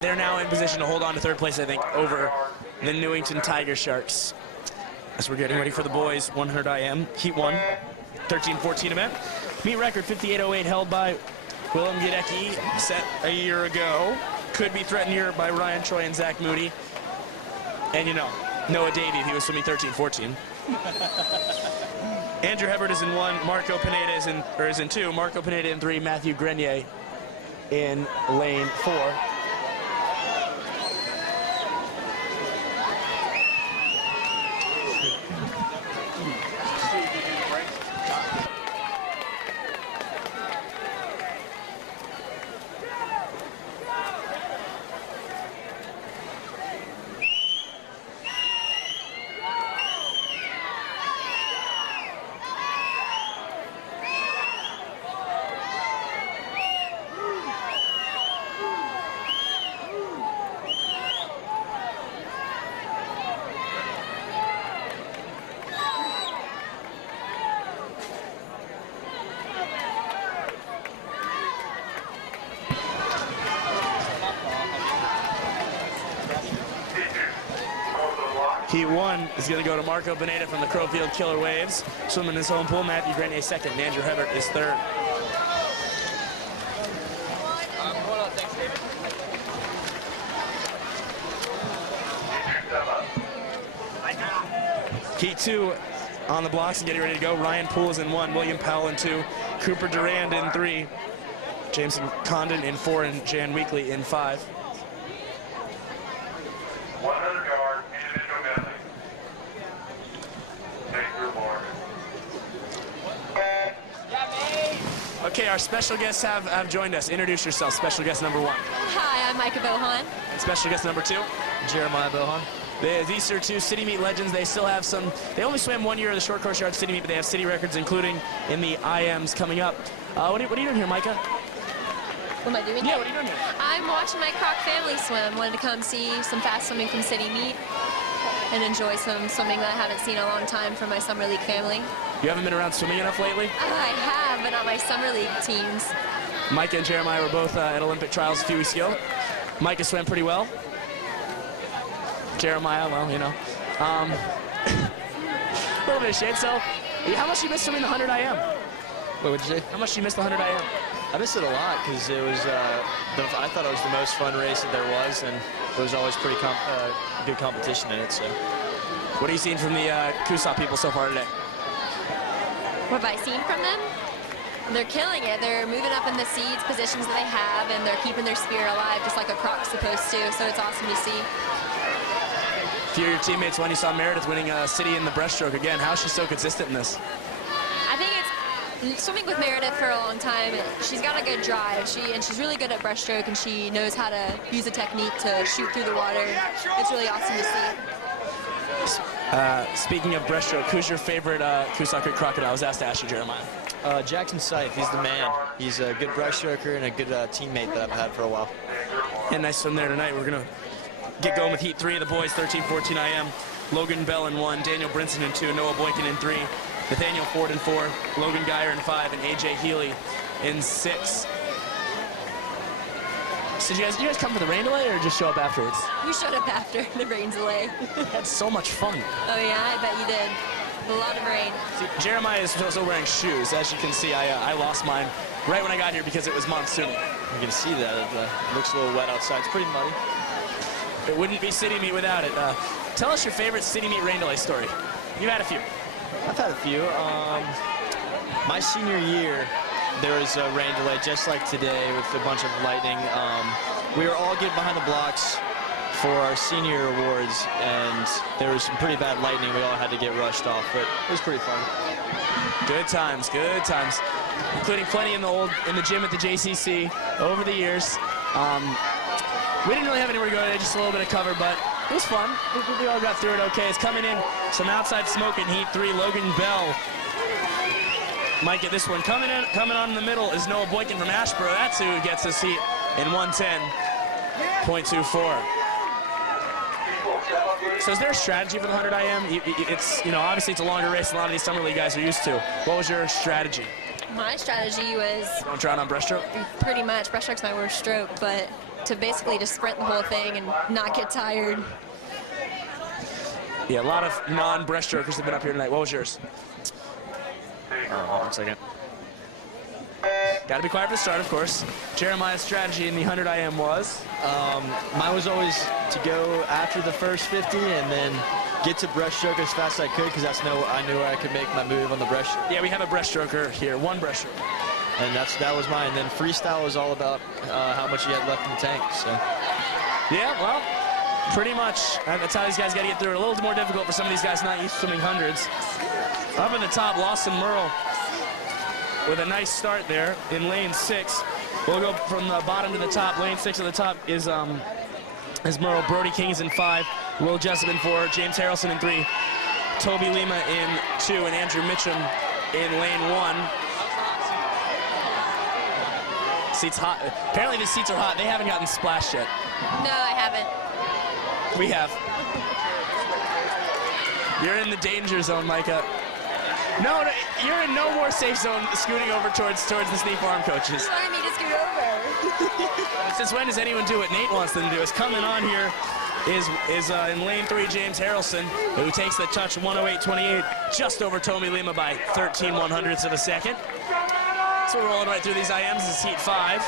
They're now in position to hold on to third place, I think, over the Newington Tiger Sharks. As we're getting ready for the boys 100 IM Heat 1, 13-14 event. Meet record 58.08 held by Willem Gadecki, set a year ago. Could be threatened here by Ryan Troy and Zach Moody. And you know, Noah Davey, he was swimming 13-14. Andrew Hebert is in 1, Marco Pineda is in 2, Marco Pineda in 3, Matthew Grenier in lane 4. Heat 1 is going to go to Marco Pineda from the Crowfield Killer Waves. Swimming his home pool, Matthew Grenier second, and Andrew Hebert is third. Heat 2 on the blocks and getting ready to go. Ryan Poole is in 1, William Powell in 2, Cooper Durand in 3, Jameson Condon in 4, and Jan Weekly in 5. Okay, our special guests have joined us. Introduce yourself. Special guest number 1. Hi, I'm Micah Bohan. Special guest number 2. Jeremiah Bohan. These are 2 city meet legends. They still have some. They only swam 1 year of the short course yard city meet, but they have city records, including in the IMs coming up. What are you doing here, Micah? What am I doing? Yeah, what are you doing here? I'm watching my Croc family swim. Wanted to come see some fast swimming from city meet and enjoy some swimming that I haven't seen in a long time from my summer league family. You haven't been around swimming enough lately? I have, but not my summer league teams. Micah and Jeremiah were both at Olympic trials a few weeks ago. Micah swam pretty well. Jeremiah, well, you know. A little bit of shade. So, how much you missed swimming the 100 IM? What would you say? How much you missed the 100 IM? I missed it a lot because it was, I thought it was the most fun race that there was, and it was always pretty good competition in it. So, what are you seeing from the Coosaw people so far today? What have I seen from them? They're killing it. They're moving up in the seeds positions that they have, and they're keeping their spirit alive just like a Croc's supposed to, so it's awesome to see. A few of your teammates, when you saw Meredith winning city in the breaststroke again, how is she so consistent in this? I think it's swimming with Meredith for a long time. She's got a good drive, and she's really good at breaststroke, and she knows how to use a technique to shoot through the water. It's really awesome to see. Speaking of breaststroke, who's your favorite Coosaw Creek crocodile? I was asked to ask you, Jeremiah. Jackson Seif, he's the man. He's a good breaststroker and a good teammate that I've had for a while. And nice swim there tonight. We're going to get going with Heat 3 of the boys, 13-14 IM. Logan Bell in 1, Daniel Brinson in 2, Noah Boykin in 3, Nathaniel Ford in 4, Logan Geyer in 5, and AJ Healy in 6. So did you guys come for the rain delay or just show up afterwards? We showed up after the rain delay. That's so much fun. Oh yeah, I bet you did. A lot of rain. See, Jeremiah is still wearing shoes. As you can see, I lost mine right when I got here because it was monsooning. You can see that. It looks a little wet outside. It's pretty muddy. It wouldn't be city meet without it. Tell us your favorite city meet rain delay story. You've had a few. I've had a few. My senior year, there was a rain delay just like today with a bunch of lightning. We were all getting behind the blocks for our senior awards, and there was some pretty bad lightning. We all had to get rushed off, but it was pretty fun. Good times, including plenty in the gym at the JCC over the years. We didn't really have anywhere to go today, just a little bit of cover, but it was fun. We all got through it okay. It's coming in, some outside smoke in Heat 3. Logan Bell might get this one. Coming on in the middle is Noah Boykin from Ashboro. That's who gets his heat in 110.24. So is there a strategy for the 100 IM? It's, you know, obviously it's a longer race than a lot of these summer league guys are used to. What was your strategy? My strategy was... Don't drown on breaststroke? Pretty much. Breaststroke's my worst stroke, but to basically just sprint the whole thing and not get tired. Yeah, a lot of non-breaststrokers have been up here tonight. What was yours? 1 second. Got to be quiet for the start, of course. Jeremiah's strategy in the 100 IM was? Mine was always to go after the first 50 and then get to breaststroke as fast as I could, because I knew where I could make my move on the breaststroke. Yeah, we have a breaststroker here, one breaststroker. And that was mine. And then freestyle was all about how much you had left in the tank. So. Yeah, well, pretty much. That's how these guys got to get through it. A little more difficult for some of these guys not used to swimming hundreds. Up in the top, Lawson Merle with a nice start there in lane 6. We'll go from the bottom to the top. Lane 6 at the top is Merle. Brody King is in 5. Will Jessup in 4. James Harrelson in 3. Toby Lima in 2. And Andrew Mitchum in lane 1. Seats hot. Apparently the seats are hot. They haven't gotten splashed yet. No, I haven't. We have. You're in the danger zone, Micah. No, you're in no more safe zone scooting over towards the Sneak Farm coaches. You wanted me to scoot over. Since when does anyone do what Nate wants them to do? Is coming on here is in lane 3, James Harrelson, who takes the touch 108.28, just over Toby Lima by 13/100ths of a second. So we're rolling right through these IMs. This is heat 5.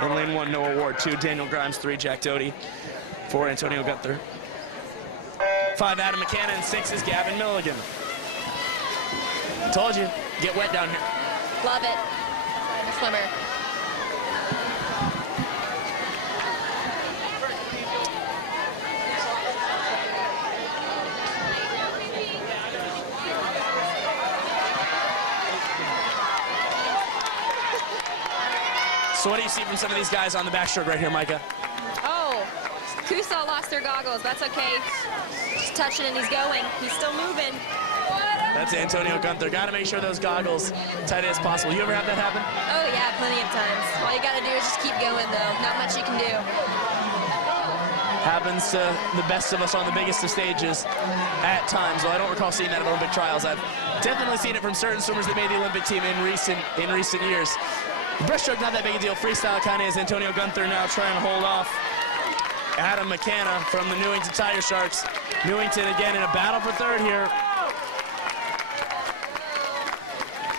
In lane 1, Noah Ward. 2, Daniel Grimes. 3, Jack Doty. 4, Antonio Gunther. 5, Adam McCann. And 6 is Gavin Milligan. Told you, get wet down here. Love it. I'm a swimmer. So what do you see from some of these guys on the backstroke right here, Micah? Oh, Kusa lost their goggles. That's okay. Just touching and he's going. He's still moving. That's Antonio Gunther. Got to make sure those goggles tight as possible. You ever have that happen? Oh, yeah, plenty of times. All you got to do is just keep going, though. Not much you can do. Happens to the best of us on the biggest of stages at times. Well, I don't recall seeing that at Olympic trials. I've definitely seen it from certain swimmers that made the Olympic team in recent years. Breaststroke, not that big a deal. Freestyle kind of is. Antonio Gunther now trying to hold off Adam McCanna from the Newington Tiger Sharks. Newington again in a battle for third here.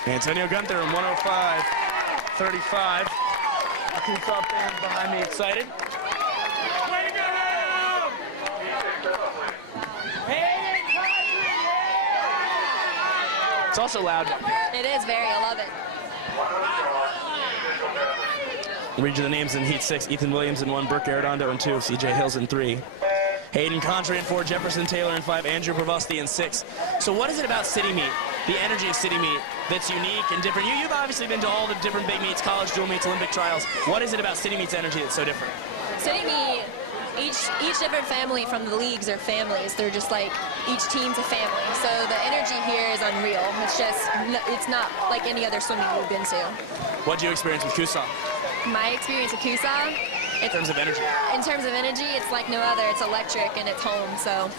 Antonio Gunther in 105.35. Arkansas fans behind me excited. It's also loud. It is very. I love it. Read you the names in heat 6. Ethan Williams in 1, Burke Arredondo in 2, CJ Hills in 3. Hayden Contra in 4, Jefferson Taylor in 5, Andrew Provosti in 6. So what is it about City Meet, the energy of City Meet, that's unique and different? You've obviously been to all the different big meets, college dual meets, Olympic trials. What is it about City Meet's energy that's so different? City Meet, each different family from the leagues are families. They're just like, each team's a family. So the energy here is unreal. It's not like any other swimming we've been to. What did you experience with Kusa? My experience with Kusa, In terms of energy? In terms of energy, it's like no other. It's electric and it's home, so.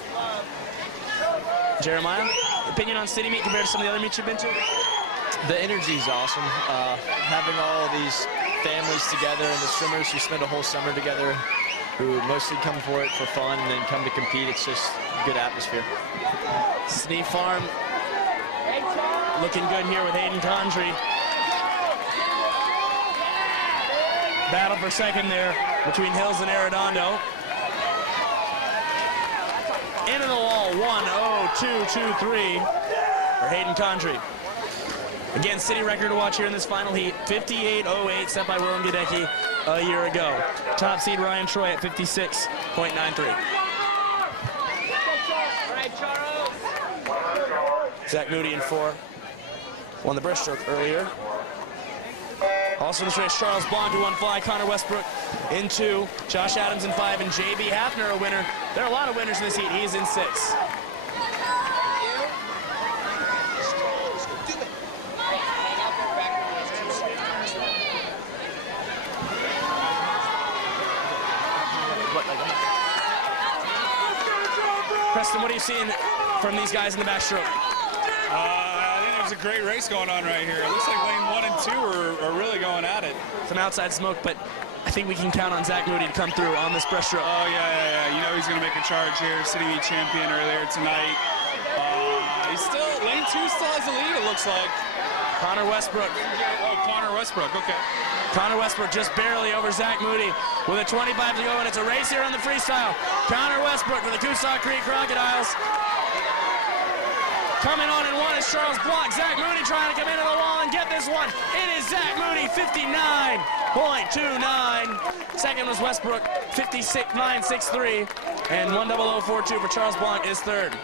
Jeremiah, opinion on City Meet compared to some of the other meets you've been to? The energy is awesome. Having all these families together and the swimmers who spend a whole summer together, who mostly come for it for fun and then come to compete, it's just a good atmosphere. Sneak Farm looking good here with Hayden Condry. Battle for second there between Hills and Arredondo. Into the wall, 1:02.23 for Hayden Condry. Again, city record to watch here in this final heat, 58.08, set by Willem Gadecki a year ago. Top seed Ryan Troy at 56.93. Zach Moody in 4. Won the breaststroke earlier. Also in this race, Charles Blanc, who won fly. Connor Westbrook in 2. Josh Adams in 5. And J.B. Hafner a winner. There are a lot of winners in this heat. He's in 6. Preston, what are you seeing from these guys in the backstroke? I think there's a great race going on right here. It looks like lane 1 and 2 are really going at it. Some outside smoke, but I think we can count on Zach Moody to come through on this breaststroke. Oh, yeah. You know he's going to make a charge here. City meet champion earlier tonight. Lane 2 still has the lead, it looks like. Connor Westbrook. Oh, Connor Westbrook, okay. Connor Westbrook just barely over Zach Moody with a 25 to go, and it's a race here on the freestyle. Connor Westbrook with the Coosaw Creek Crocodiles. Coming on in 1 is Charles Blanc. Zach Moody trying to come into the wall and get this one. It is Zach Moody, 59.29. Second was Westbrook, 59.63. And 10042 for Charles Blanc is third.